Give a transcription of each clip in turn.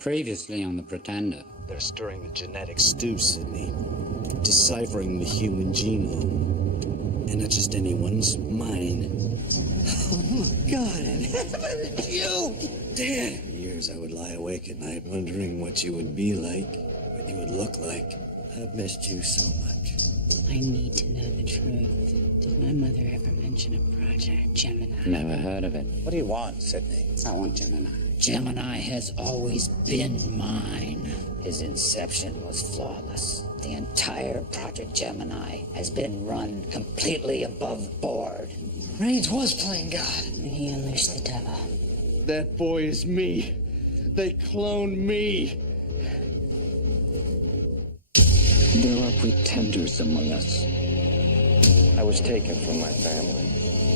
Previously on the Pretender. They're stirring the genetic stew, Sidney. Deciphering the human genome. And not just anyone's, mine. Oh, my God, in heaven, it's you! Dad! For years I would lie awake at night wondering what you would be like, what you would look like. I've missed you so much. I need to know the truth. Did my mother ever mention a project, Gemini? Never heard of it. What do you want, Sidney? I want Gemini. Gemini has always been mine. His inception was flawless. The entire Project Gemini has been run completely above board. Raines was playing God. And he unleashed the devil. That boy is me. They cloned me. There are pretenders among us. I was taken from my family.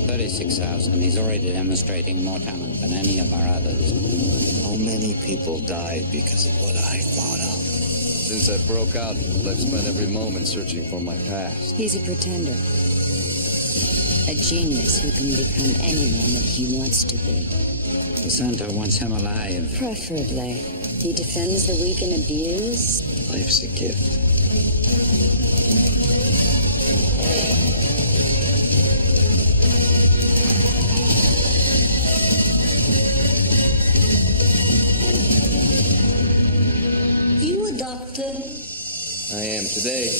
36,000. He's already demonstrating more talent than any of our others. How many people died because of what I thought of? Since I broke out, I've spent every moment searching for my past. He's a pretender. A genius who can become anyone that he wants to be. The Center wants him alive. Preferably. He defends the weak and abused. Life's a gift. You a doctor? I am today.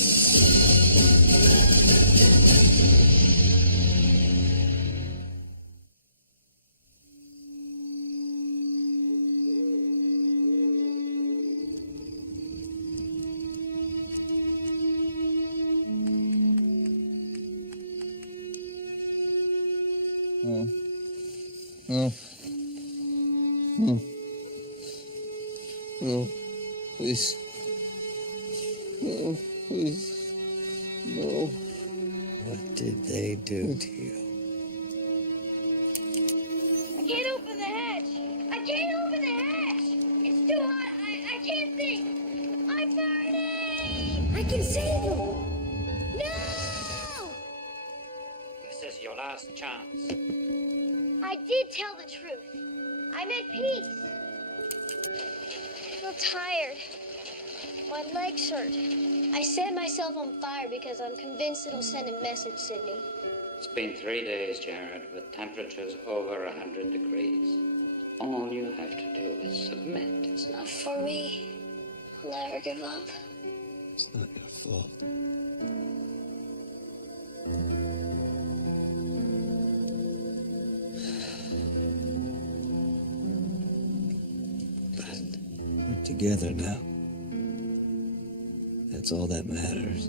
No, please. No, please. No. What did they do to you? I can't open the hatch. I can't open the hatch. It's too hot. I can't think. I'm burning. I can save him. No! This is your last chance. I did tell the truth. I'm at peace. I feel tired. My legs hurt. I set myself on fire because I'm convinced it'll send a message, Sidney. It's been 3 days, Jared, with temperatures over 100 degrees. All you have to do is submit. It's not for me. I'll never give up. It's not your fault. But we're together now. That's all that matters.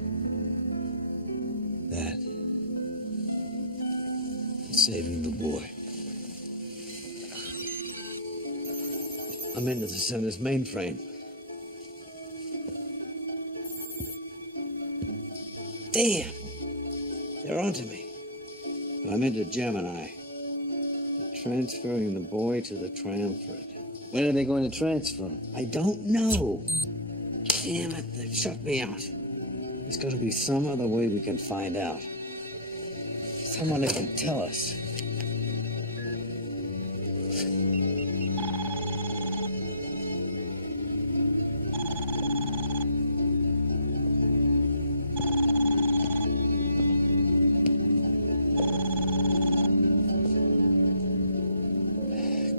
That. And saving the boy. I'm into the Center's mainframe. Damn! They're onto me. I'm into Gemini. Transferring the boy to the Tramford. When are they going to transfer him? I don't know. Damn it, they've shut me out. There's got to be some other way we can find out. Someone that can tell us.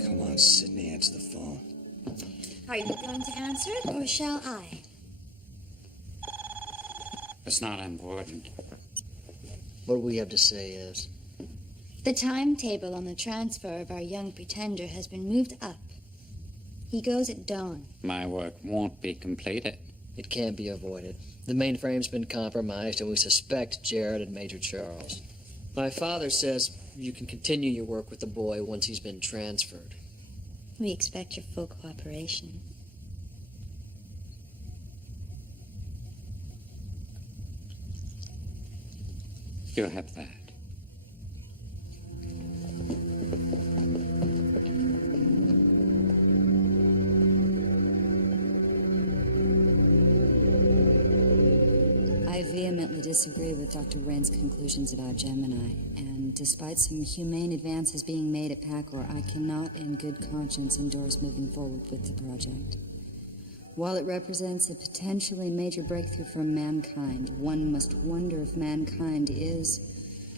Come on, Sidney, answer the phone. Are you going to answer it, or shall I? It's not important. What we have to say is, The timetable on the transfer of our young pretender has been moved up. He goes at dawn. My work won't be completed. it can't be avoided. The mainframe's been compromised, and we suspect Jared and Major Charles. My father says you can continue your work with the boy once he's been transferred. We expect your full cooperation. You have that. I vehemently disagree with Dr. Wren's conclusions about Gemini, and despite some humane advances being made at Pacor, I cannot in good conscience endorse moving forward with the project. While it represents a potentially major breakthrough for mankind, one must wonder if mankind is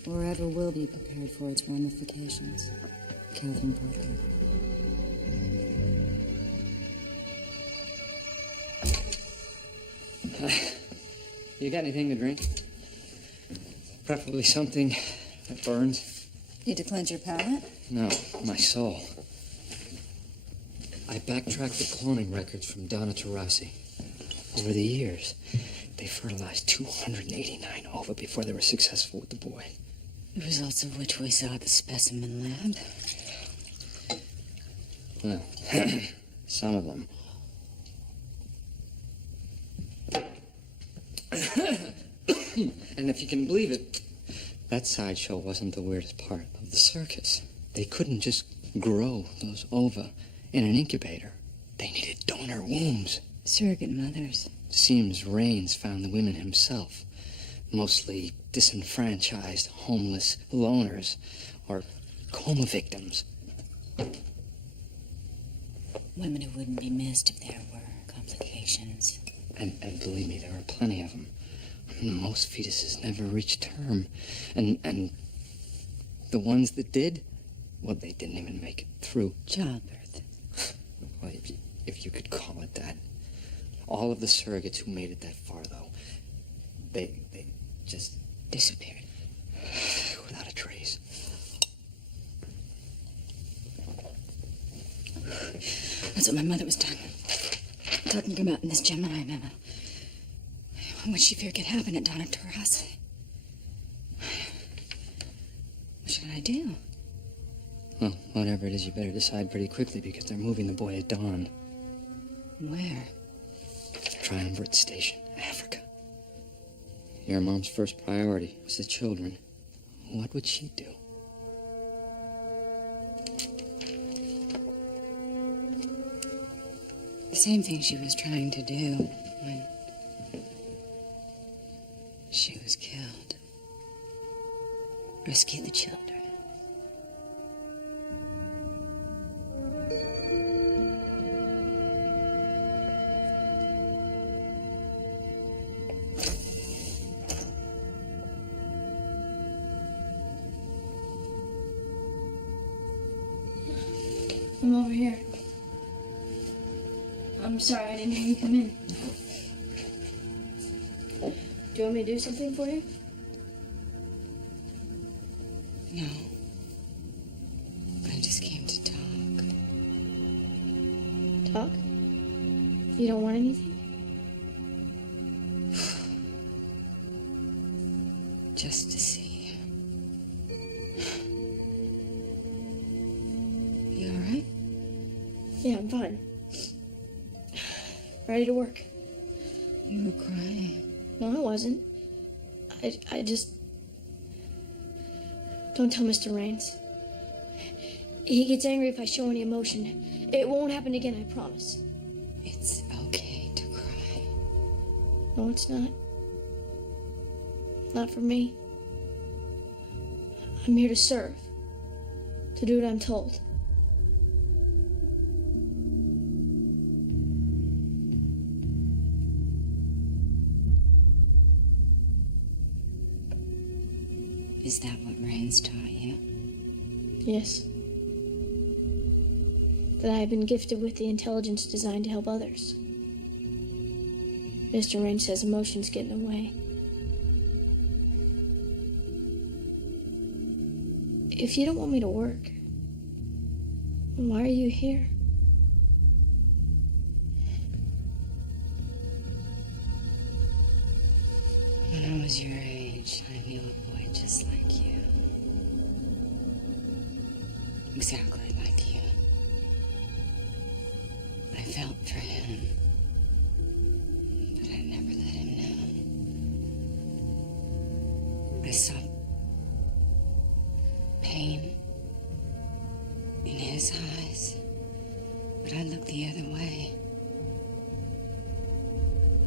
or ever will be prepared for its ramifications. Catherine Parker. You got anything to drink? Preferably something that burns. Need to cleanse your palate? No, my soul. I backtracked the cloning records from Donoterase. Over the years, they fertilized 289 ova before they were successful with the boy. The results of which we saw at the specimen lab. Well, some of them. And if you can believe it, that sideshow wasn't the weirdest part of the circus. They couldn't just grow those ova in an incubator. They needed donor wombs. Surrogate mothers. Seems Raines found the women himself. Mostly disenfranchised, homeless loners, or coma victims. Women who wouldn't be missed if there were complications. And believe me, there were plenty of them. Most fetuses never reached term. And the ones that did, well, they didn't even make it through. Childbirth. Well, if you could call it that. All of the surrogates who made it that far, though, they just disappeared. Without a trace. That's what my mother was talking about in this Gemini memo. What she feared could happen at Donoterase. What should I do? Well, whatever it is, you better decide pretty quickly because they're moving the boy at dawn. Where? Triumvirate Station, Africa. Your mom's first priority was the children. What would she do? The same thing she was trying to do when she was killed. Rescue the children. I'm over here. I'm sorry, I didn't hear you come in. Do you want me to do something for you? No. I just came to talk. Talk? You don't want anything? Just to see you. You all right? Yeah, I'm fine. Ready to work. You were crying. No, I wasn't. I just... Don't tell Mr. Raines. He gets angry if I show any emotion. It won't happen again, I promise. It's okay to cry. No, it's not. Not for me. I'm here to serve. To do what I'm told. Is that what Raines taught you? Yes. That I have been gifted with the intelligence designed to help others. Mr. Raines says emotions get in the way. If you don't want me to work, why are you here? When I was your age, I knew a boy just like you. Exactly like you. I felt for him, but I never let him know. I saw pain in his eyes, but I looked the other way.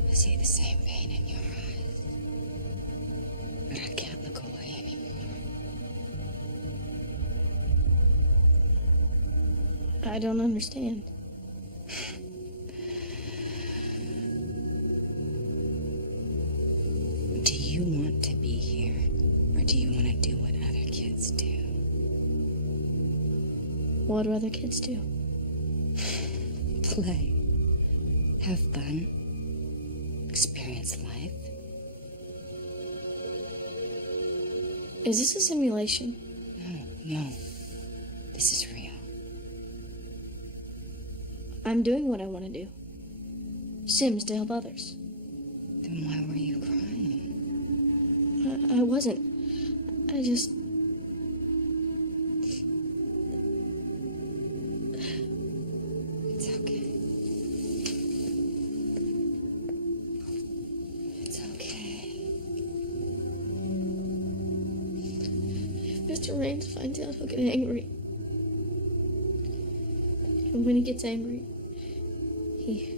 I see the same pain in your eyes, but I can't look away anymore. I don't understand. to be here? Or do you want to do what other kids do? What do other kids do? Play. Have fun. Experience life. Is this a simulation? No. This is real. I'm doing what I want to do. Sims to help others. Then why were you crying? I wasn't. I just... It's okay. It's okay. If Mr. Raines finds out, he'll get angry. And when he gets angry, he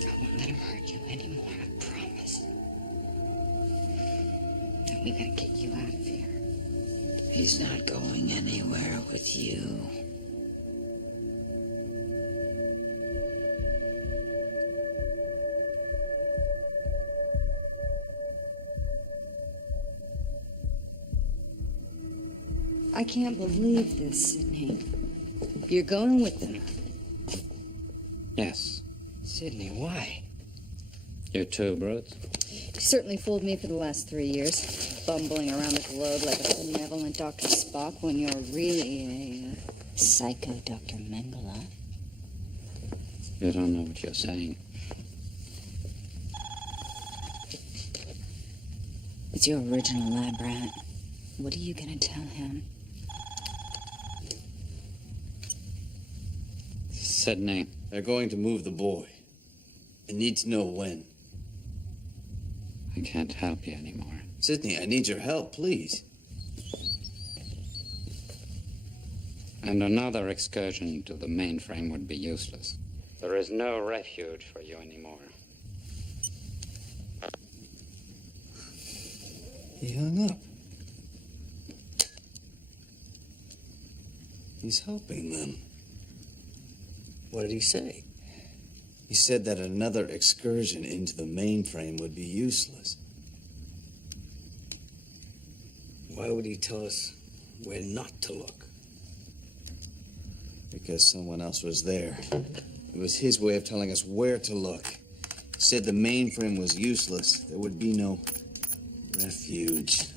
I won't let him hurt you anymore, I promise. And we gotta get you out of here. He's not going anywhere with you. I can't believe this, Sydney. You're going with them. Yes. Sydney, why? You too, Bruce? You certainly fooled me for the last 3 years, bumbling around the globe like a benevolent Dr. Spock when you're really a psycho Dr. Mengele. You don't know what you're saying. It's your original lab rat. What are you gonna tell him? Sydney. They're going to move the boy. I need to know when. I can't help you anymore. Sydney, I need your help, please. And another excursion to the mainframe would be useless. There is no refuge for you anymore. He hung up. He's helping them. What did he say? He said that another excursion into the mainframe would be useless. Why would he tell us where not to look? Because someone else was there. It was his way of telling us where to look. He said the mainframe was useless. There would be no refuge.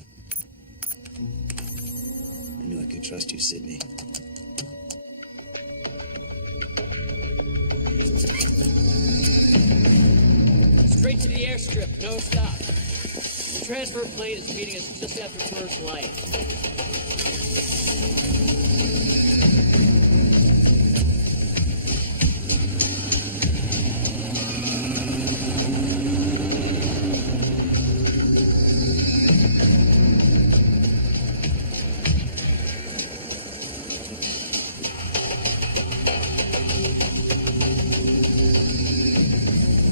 I knew I could trust you, Sydney. Straight to the airstrip, no stop. The transfer plane is meeting us just after first light.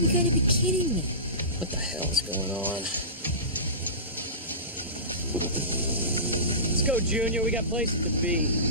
You gotta be kidding me. What the hell's going on? Let's go, Junior. We got places to be.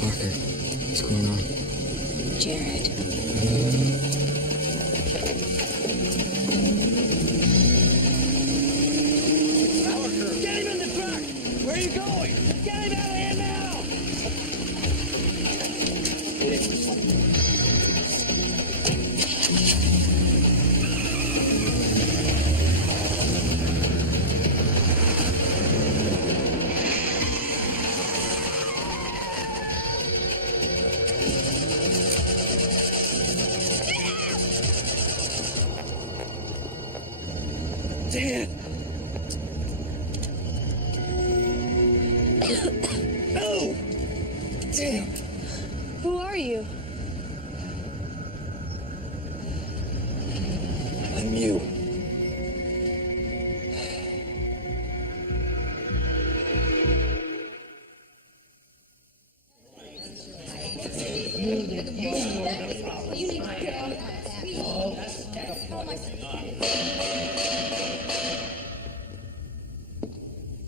Parker, what's going on? Jared. Get him in the truck! Where are you going? Get him out of here now! Dan! No! Dan! Who are you? from you.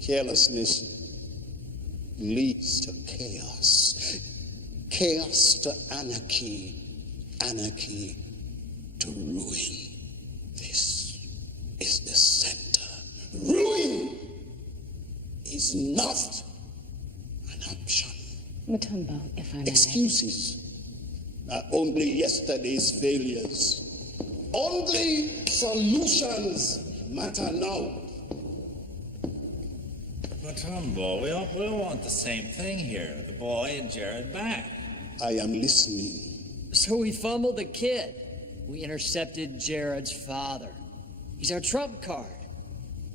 Carelessness leads to chaos. Chaos to anarchy. Anarchy to ruin. This is the center. Ruin is not an option. Mutombo, if I may. Excuses are only yesterday's failures. Only solutions matter now. Mutombo, we all want the same thing here. The boy and Jared back. I am listening. So we fumbled the kid. We intercepted Jared's father. He's our trump card.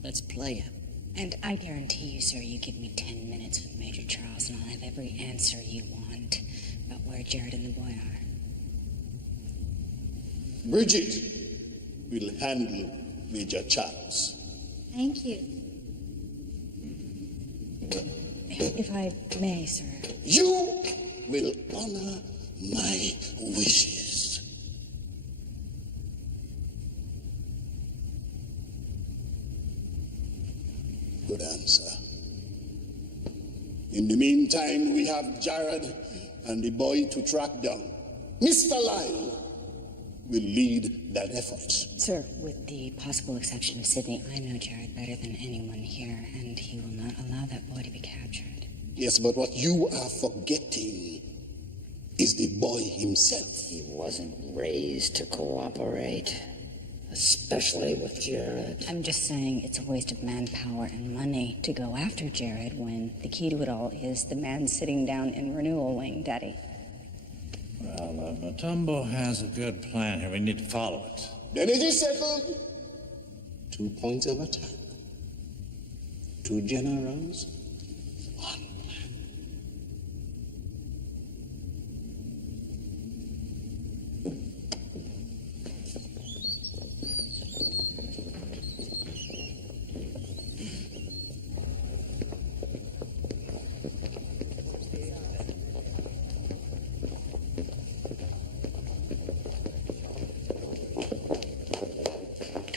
Let's play him. And I guarantee you, sir, you give me 10 minutes with Major Charles, and I'll have every answer you want about where Jared and the boy are. Bridget will handle Major Charles. Thank you. If I may, sir. You will honor my wishes. Good answer. In the meantime, we have Jared and the boy to track down. Mr. Lyle will lead that effort. Sir, with the possible exception of Sydney, I know Jared better than anyone here, and he will not allow that boy to be captured. Yes, but what you are forgetting is the boy himself. He wasn't raised to cooperate, especially with Jared. I'm just saying it's a waste of manpower and money to go after Jared when the key to it all is the man sitting down in renewal wing, Daddy. Well, Mutombo has a good plan here. We need to follow it. Then it is settled. 2 points of attack. 2 generals. 1 plan.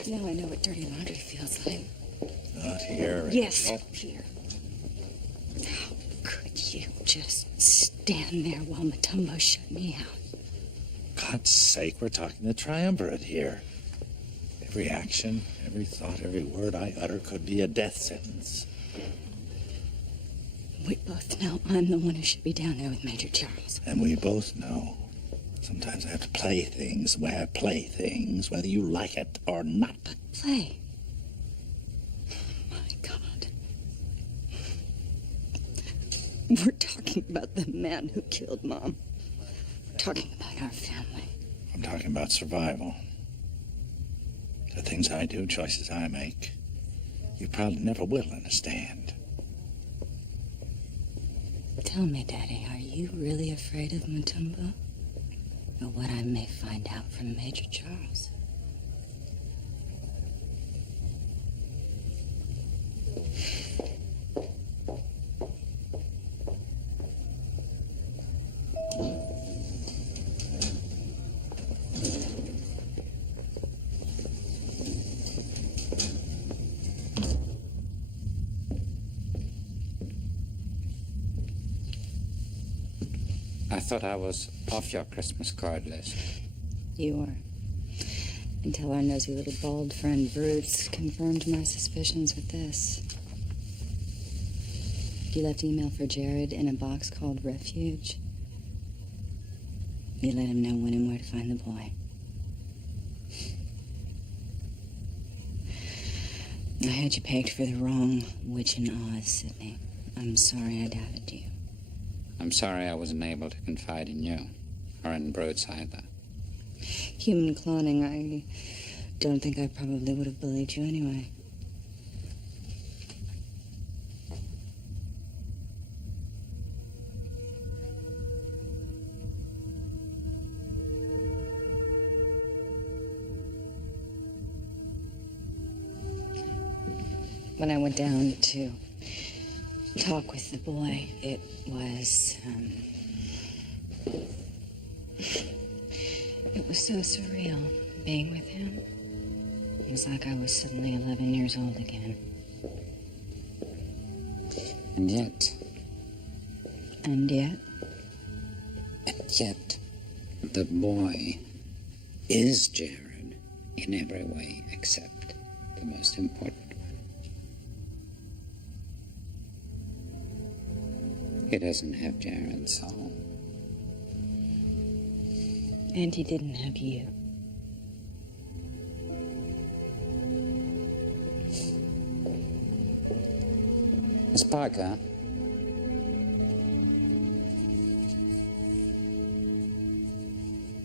Now I know what dirty laundry feels like. Not here. Yes, here. How could you just stand there while Mutombo shut me out? God's sake, we're talking the triumvirate here. Every action, every thought, every word I utter could be a death sentence. We both know I'm the one who should be down there with Major Charles. And we both know sometimes I have to play things, whether you like it or not. But play? My God. We're talking about the man who killed Mom. We're talking about our family. I'm talking about survival. The things I do, choices I make, you probably never will understand. Tell me, Daddy, are you really afraid of Mutombo? Or what I may find out from Major Charles? I thought I was off your Christmas card list. You are. Until our nosy little bald friend Bruce confirmed my suspicions with this. You left email for Jared in a box called Refuge. You let him know when and where to find the boy. I had you pegged for the wrong witch in Oz, Sydney. I'm sorry I doubted you. I'm sorry I wasn't able to confide in you, or in Bruce either. Human cloning, I don't think I probably would have believed you anyway. When I went down to talk with the boy, it was so surreal being with him. It was like I was suddenly 11 years old again. And yet, the boy is Jared in every way except the most important. He doesn't have Jared's soul. And he didn't have you. Miss Parker,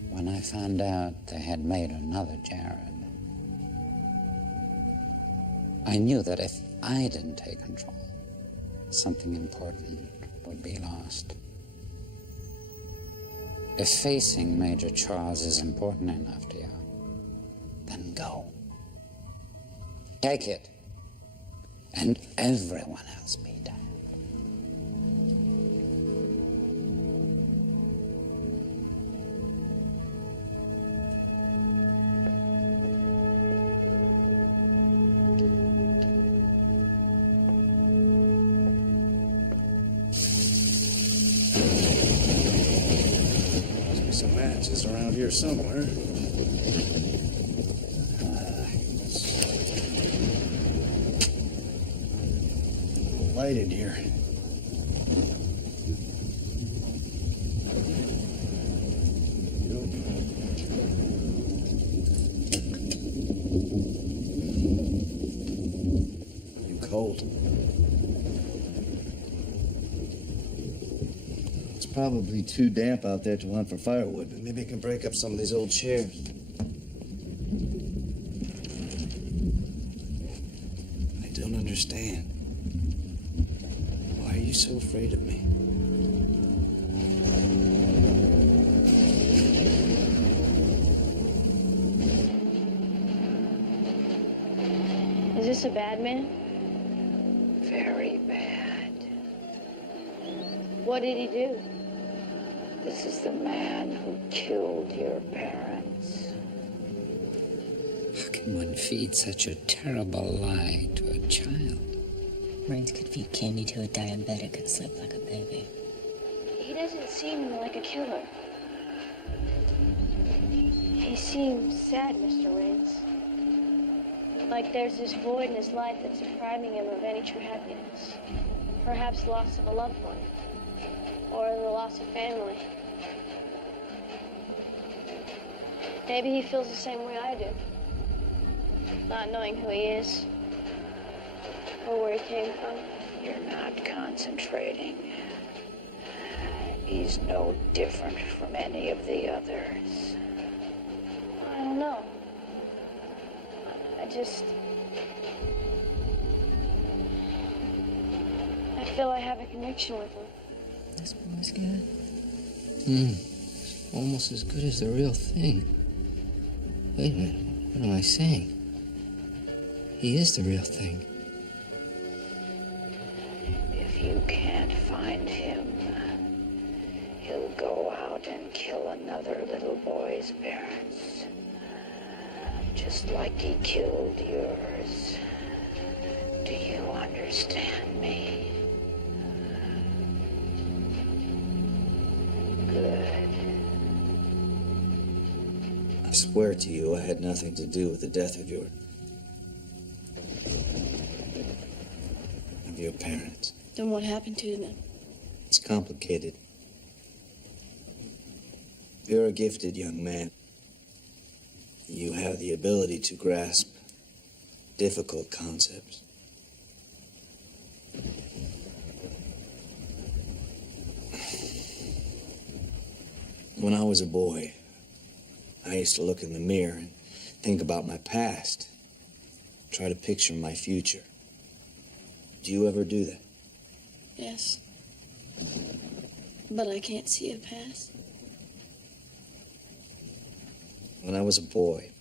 when I found out they had made another Jared, I knew that if I didn't take control, something important would be lost. If facing Major Charles is important enough to you, then go. Take it. And everyone else be damned. Must be some matches around here somewhere. Light in here. You cold? It's probably too damp out there to hunt for firewood, but maybe I can break up some of these old chairs. I don't understand. Why are you so afraid of me? Is this a bad man? Very bad. What did he do? This is the man who killed your parents. How can one feed such a terrible lie to a child? Rains could feed candy to a diabetic and sleep like a baby. He doesn't seem like a killer. He seems sad, Mr. Rains. Like there's this void in his life that's depriving him of any true happiness. Perhaps loss of a loved one. Or the loss of family. Maybe he feels the same way I do. Not knowing who he is. Or where he came from. You're not concentrating. He's no different from any of the others. I don't know. I feel I have a connection with him. This boy's good. Almost as good as the real thing. Wait a minute, what am I saying? He is the real thing. If you can't find him, he'll go out and kill another little boy's parents. Just like he killed yours. Do you understand me? Good. I swear to you, I had nothing to do with the death of your parents. Then what happened to them? It's complicated. You're a gifted young man. You have the ability to grasp difficult concepts. When I was a boy, I used to look in the mirror and think about my past, try to picture my future. Do you ever do that? Yes. But I can't see a past. When I was a boy,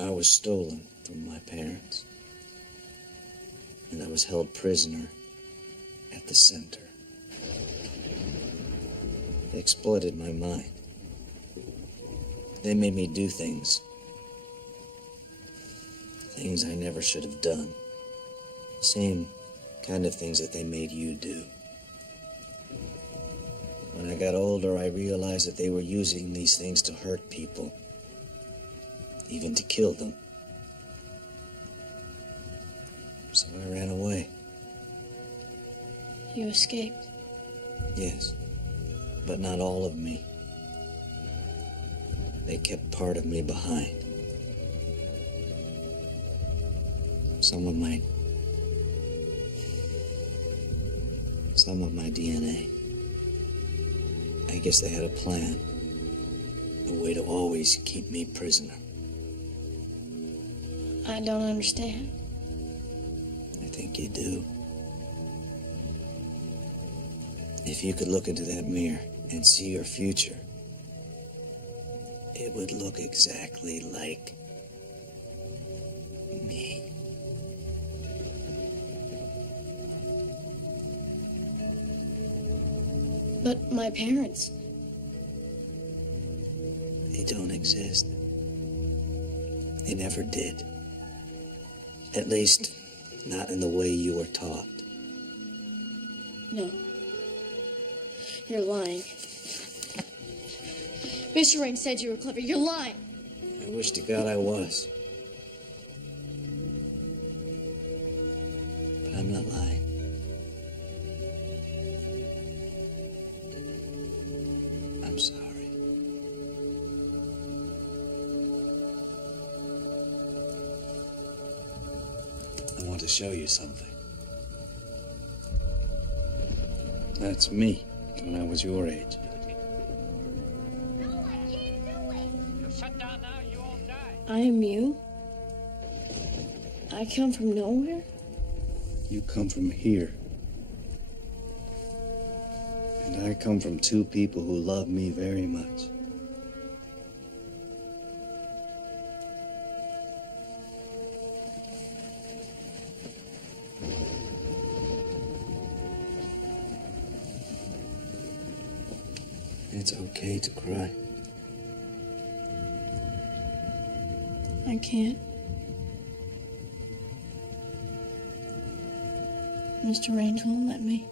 I was stolen from my parents. And I was held prisoner at the center. They exploited my mind. They made me do things I never should have done. Same kind of things that they made you do. When I got older, I realized that they were using these things to hurt people, even to kill them. So I ran away. You escaped? Yes, but not all of me. They kept part of me behind. Some of my DNA. I guess they had a plan. A way to always keep me prisoner. I don't understand. I think you do. If you could look into that mirror and see your future, it would look exactly like me. But my parents... They don't exist. They never did. At least, not in the way you were taught. No. You're lying. Mr. Rain said you were clever. You're lying. I wish to God I was. But I'm not lying. I'm sorry. I want to show you something. That's me when I was your age. I am you? I come from nowhere? You come from here. And I come from two people who love me very much. It's okay to cry. I can't. Mr. Raines won't let me.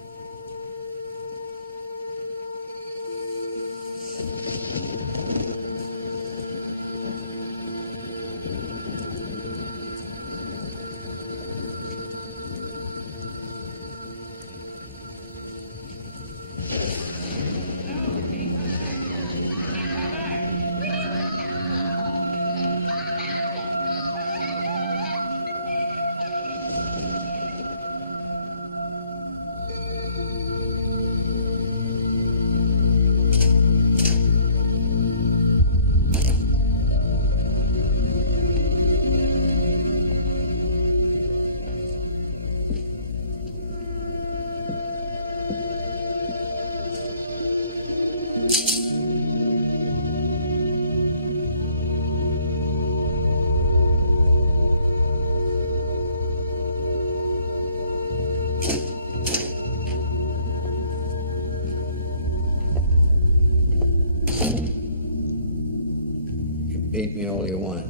Beat me all you want.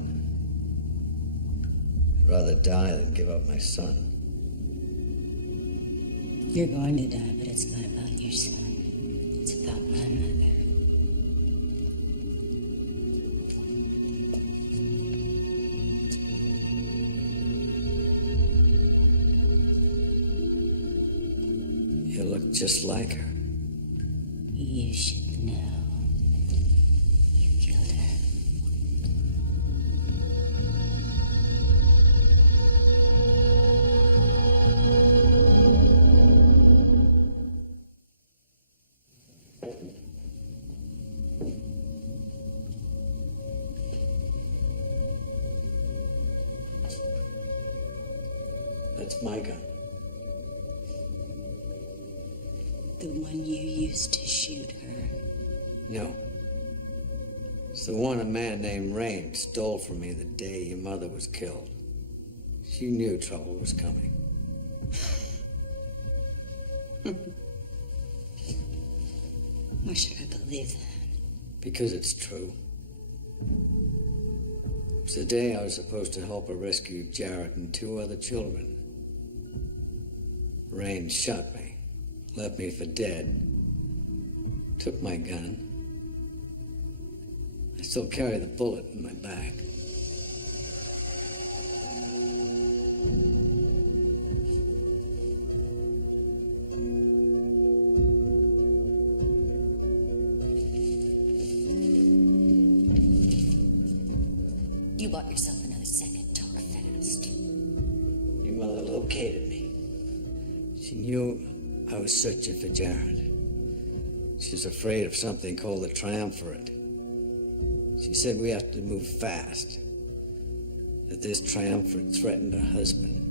I'd rather die than give up my son. You're going to die, but it's not about your son. It's about my mother. You look just like her. You should know. You killed her. That's my gun. The one you used to shoot her. No. It's the one a man named Rain stole from me the day your mother was killed. She knew trouble was coming. Why should I believe that? Because it's true. It was the day I was supposed to help her rescue Jared and 2 other children. Rain shot me, left me for dead, took my gun. I still carry the bullet in my back. You bought yourself another second. Talk fast. Your mother located me. She knew I was searching for Jared. She was afraid of something called the triumvirate. She said we have to move fast. That this triumvirate threatened her husband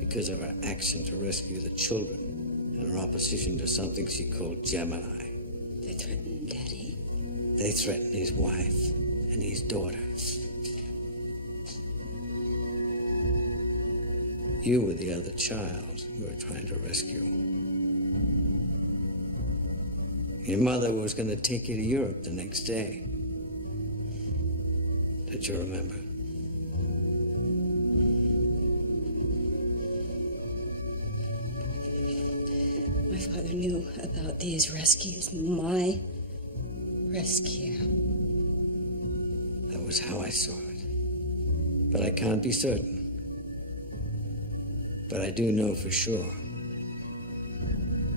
because of her action to rescue the children and her opposition to something she called Gemini. They threatened Daddy? They threatened his wife and his daughter. You were the other child we were trying to rescue. Your mother was going to take you to Europe the next day. Did you remember? My father knew about these rescues. My rescue. That was how I saw it. But I can't be certain. But I do know for sure.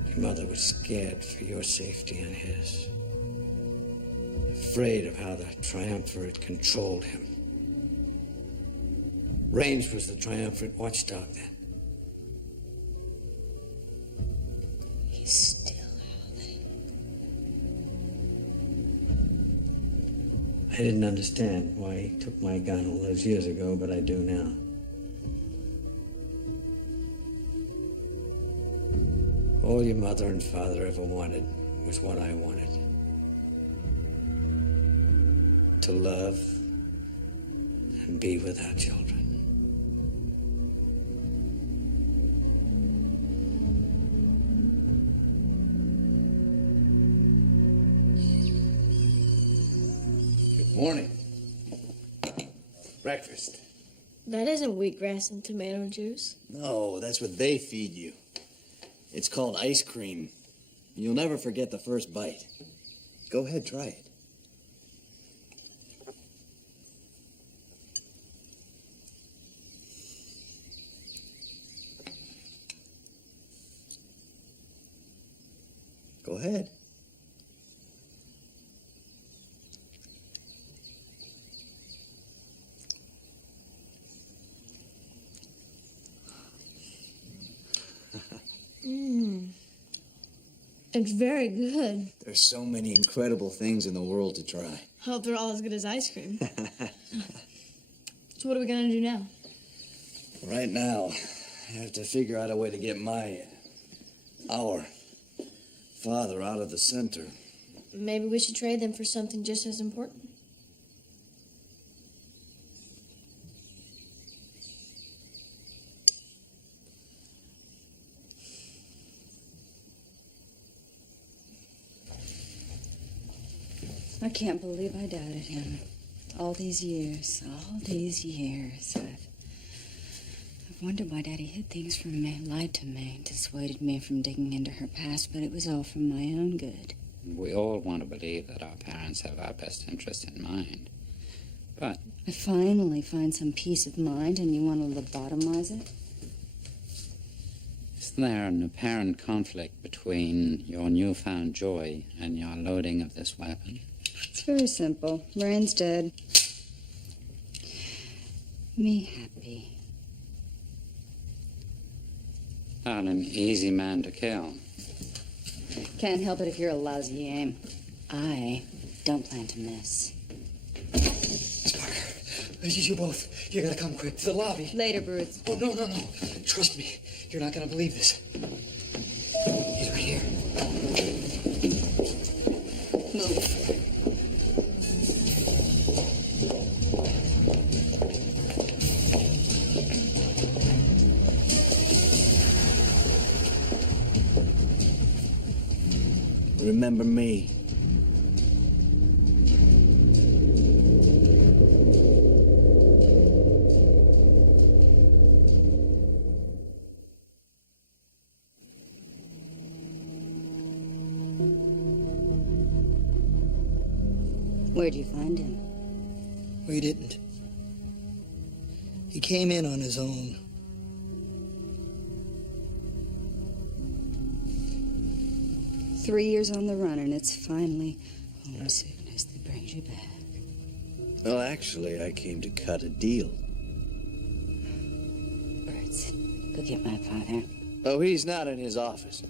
Your mother was scared for your safety and his. Afraid of how the triumvirate controlled him. Range was the triumvirate watchdog then. He's still howling. I didn't understand why he took my gun all those years ago, but I do now. All your mother and father ever wanted was what I wanted. To love and be with our children. Good morning. Breakfast. That isn't wheatgrass and tomato juice. No, that's what they feed you. It's called ice cream. You'll never forget the first bite. Go ahead, try it. Go ahead. It's very good. There's so many incredible things in the world to try. Hope they're all as good as ice cream. So what are we gonna do now? Right now, I have to figure out a way to get our father out of the center. Maybe we should trade them for something just as important. I can't believe I doubted him. All these years. I've wondered why Daddy hid things from me, lied to me, dissuaded me from digging into her past, but it was all for my own good. We all want to believe that our parents have our best interest in mind. But I finally find some peace of mind, and you want to lobotomize it? is there an apparent conflict between your newfound joy and your loading of this weapon? It's very simple. Rain's dead. Me happy. Not an easy man to kill. Can't help it if you're a lousy aim. I don't plan to miss. You both, you gotta come quick to the lobby. Later, Bruce. Oh, no. Trust me, you're not gonna believe this. He's right here. Move. remember me. Where'd you find him? We didn't. He came in on his own. Three years on the run, and it's finally homesickness that brings you back. Well, actually, I came to cut a deal. Birds, go get my father. Oh, he's not in his office.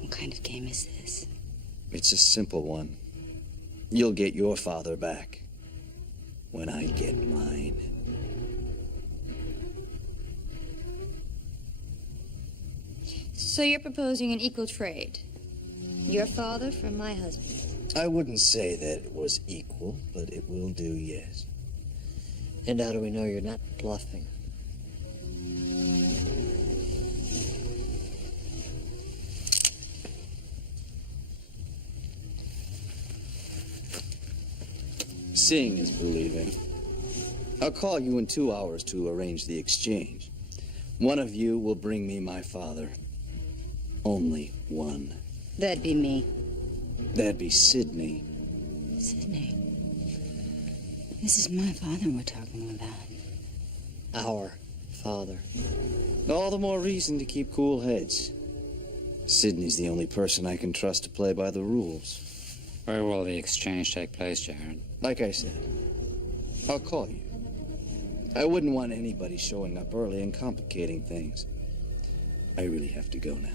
What kind of game is this? It's a simple one. You'll get your father back when I get mine. So you're proposing an equal trade? Your father for my husband? I wouldn't say that it was equal, but it will do, yes. And how do we know you're not bluffing? Seeing is believing. I'll call you in 2 hours to arrange the exchange. One of you will bring me my father. Only one. That'd be me. That'd be Sidney. Sidney. This is my father we're talking about. Our father. All the more reason to keep cool heads. Sidney's the only person I can trust to play by the rules. Where will the exchange take place, Jared? Like I said, I'll call you. I wouldn't want anybody showing up early and complicating things. I really have to go now.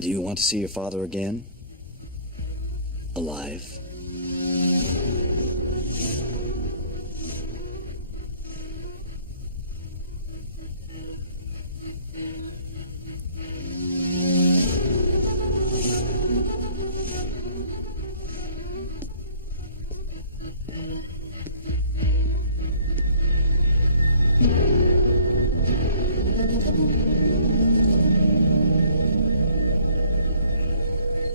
Do you want to see your father again? Alive?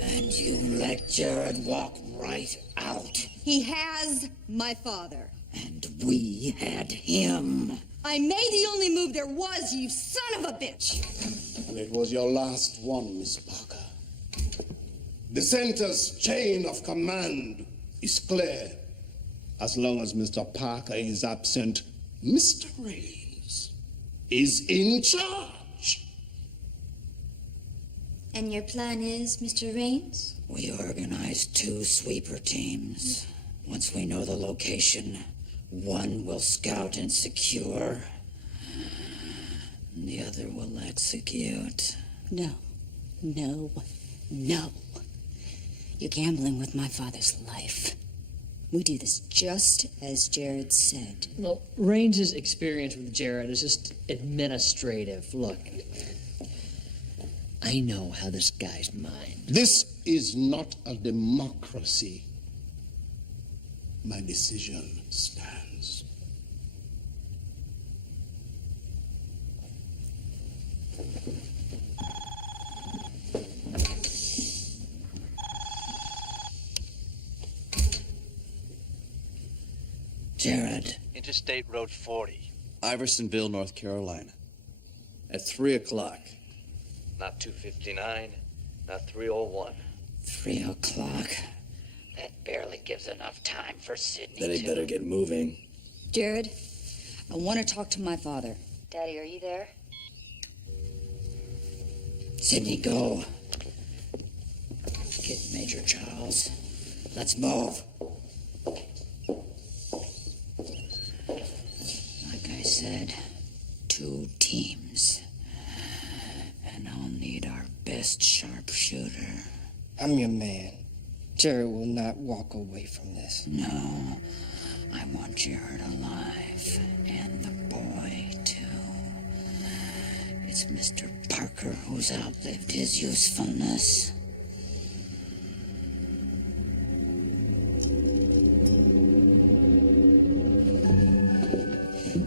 And you let Jared walk right out. He has my father. And we had him. I made the only move there was, you son of a bitch. And it was your last one, Miss Parker. The center's chain of command is clear. As long as Mr. Parker is absent, Mr. Raines is in charge. And your plan is, Mr. Raines? We organized 2 sweeper teams. Once we know the location, one will scout and secure, and the other will execute. No. No. No. You're gambling with my father's life. We do this just as Jared said. Well, Raines' experience with Jared is just administrative. Look, I know how this guy's mind. This is not a democracy. My decision stands. Jared. Interstate Road 40, Iversonville, North Carolina. At 3 o'clock. Not 2:59, not 3:01. 3 o'clock. That barely gives enough time for Sidney Then he better get moving. Jared, I want to talk to my father. Daddy, are you there? Sidney, go. Get Major Charles. Let's move. Like I said, 2 teams. And I'll need our best sharpshooter. I'm your man. Jared will not walk away from this. No, I want Jared alive, and the boy, too. It's Mr. Parker who's outlived his usefulness.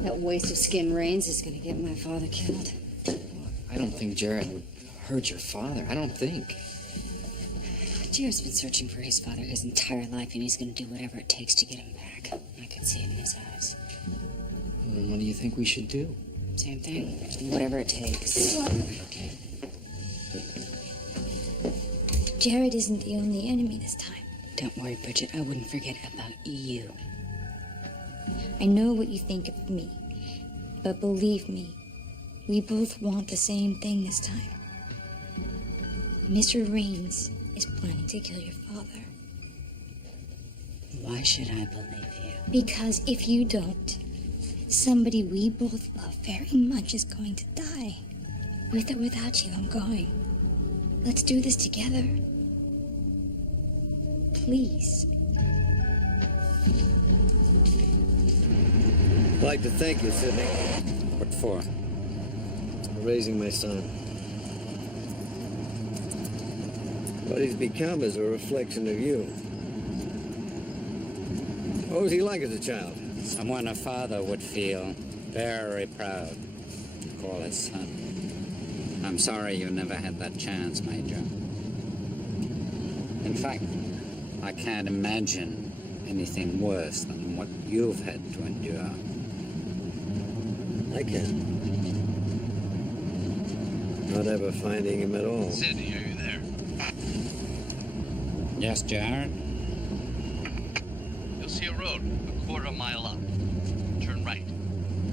That waste of skin Rains is going to get my father killed. I don't think Jared would hurt your father. I don't think. Jared's been searching for his father his entire life, and he's going to do whatever it takes to get him back. I can see it in his eyes. Well, what do you think we should do? Same thing. Whatever it takes. Jared isn't the only enemy this time. Don't worry, Bridget. I wouldn't forget about you. I know what you think of me, but believe me, we both want the same thing this time. Mr. Rains is planning to kill your father. Why should I believe you? Because if you don't, somebody we both love very much is going to die. With or without you, I'm going. Let's do this together. Please. I'd like to thank you, Sidney. What for? For raising my son. What he's become is a reflection of you. What was he like as a child? Someone a father would feel very proud to call his son. I'm sorry you never had that chance, Major. In fact, I can't imagine anything worse than what you've had to endure. I can. Not ever finding him at all. Sidney, are you there? Yes, Jared? You'll see a road a quarter of a mile up. Turn right.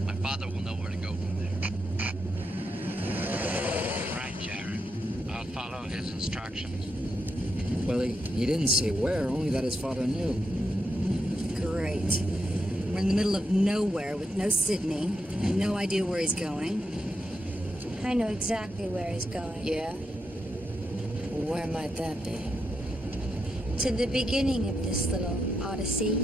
My father will know where to go from there. Right, Jared. I'll follow his instructions. Well, he didn't say where, only that his father knew. Great. We're in the middle of nowhere with no Sidney and no idea where he's going. I know exactly where he's going. Yeah? Where might that be? To the beginning of this little odyssey.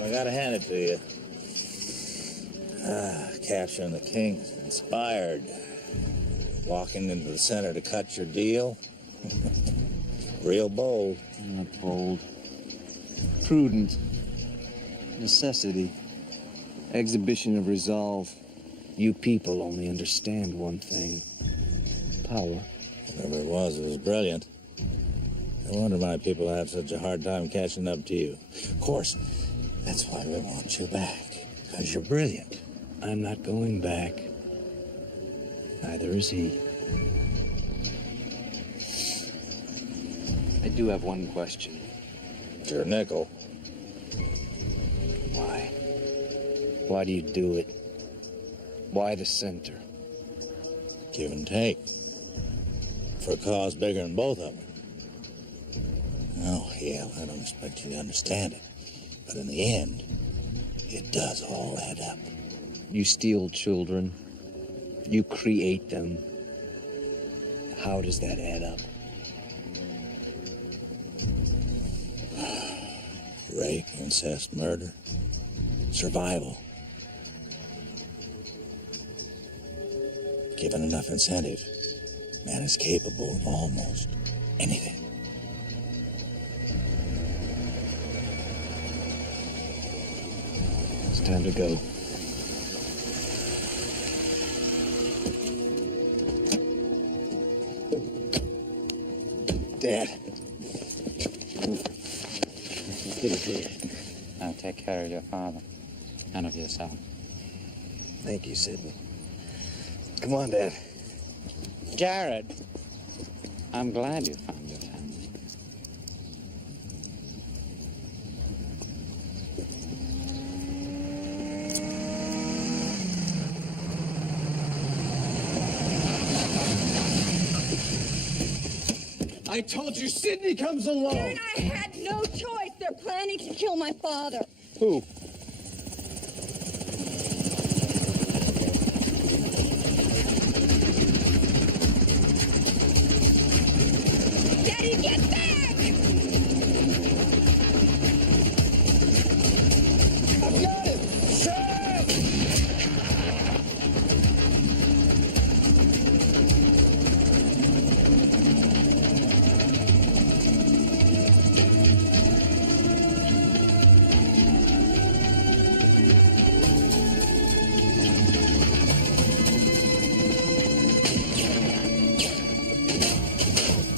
I gotta hand it to you. Capturing the king, inspired. Walking into the center to cut your deal. Real bold. Not bold. Prudent. Necessity. Exhibition of resolve. You people only understand one thing. Power. Whatever it was brilliant. No wonder my people have such a hard time catching up to you. Of course, that's why we want you back. Because you're brilliant. I'm not going back. Neither is he. I do have one question. It's your nickel. Why? Why do you do it? Why the center? Give and take. For a cause bigger than both of them. Oh, yeah, I don't expect you to understand it. But in the end, it does all add up. You steal children. You create them. How does that add up? Rape, incest, murder, survival. Given enough incentive, man is capable of almost anything. It's time to go. Dad. Give it to you. Now take care of your father and of yourself. Thank you, Sidney. Come on, Dad. Jared, I'm glad you found your family. I told you Sidney comes along. And I had no choice. They're planning to kill my father. Who? Daddy, get back! I've got it! Sheriff!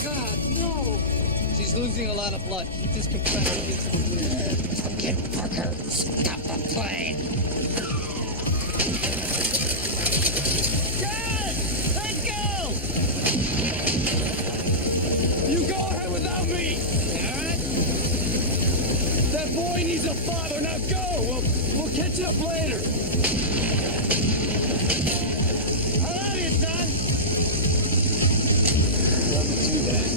God, no! She's losing a lot of blood. Keep this compressor against the wound. Fucking Parker, stop the plane! Dad! Let's go! You go ahead without me! Alright? That boy needs a father, now go! We'll catch up later! I love you, son! Love you too, Dad.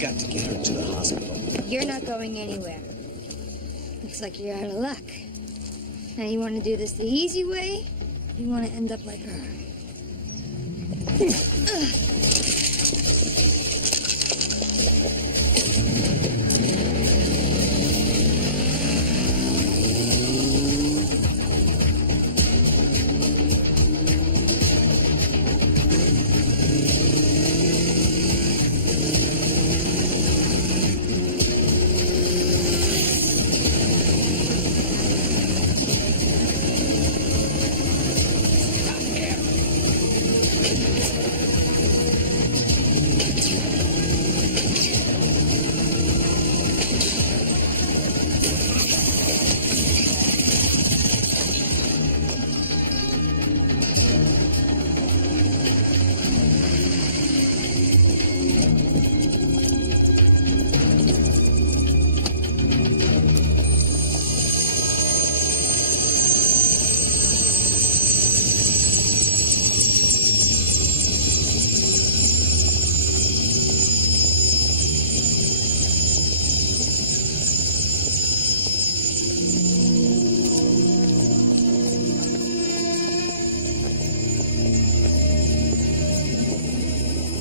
Got to get her to the hospital. You're not going anywhere. Looks like you're out of luck. Now you want to do this the easy way? You want to end up like her.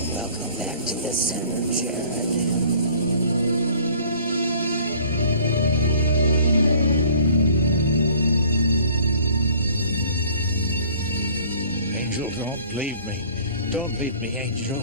Welcome back to the center, Jared. Angel, don't leave me. Don't leave me, Angel.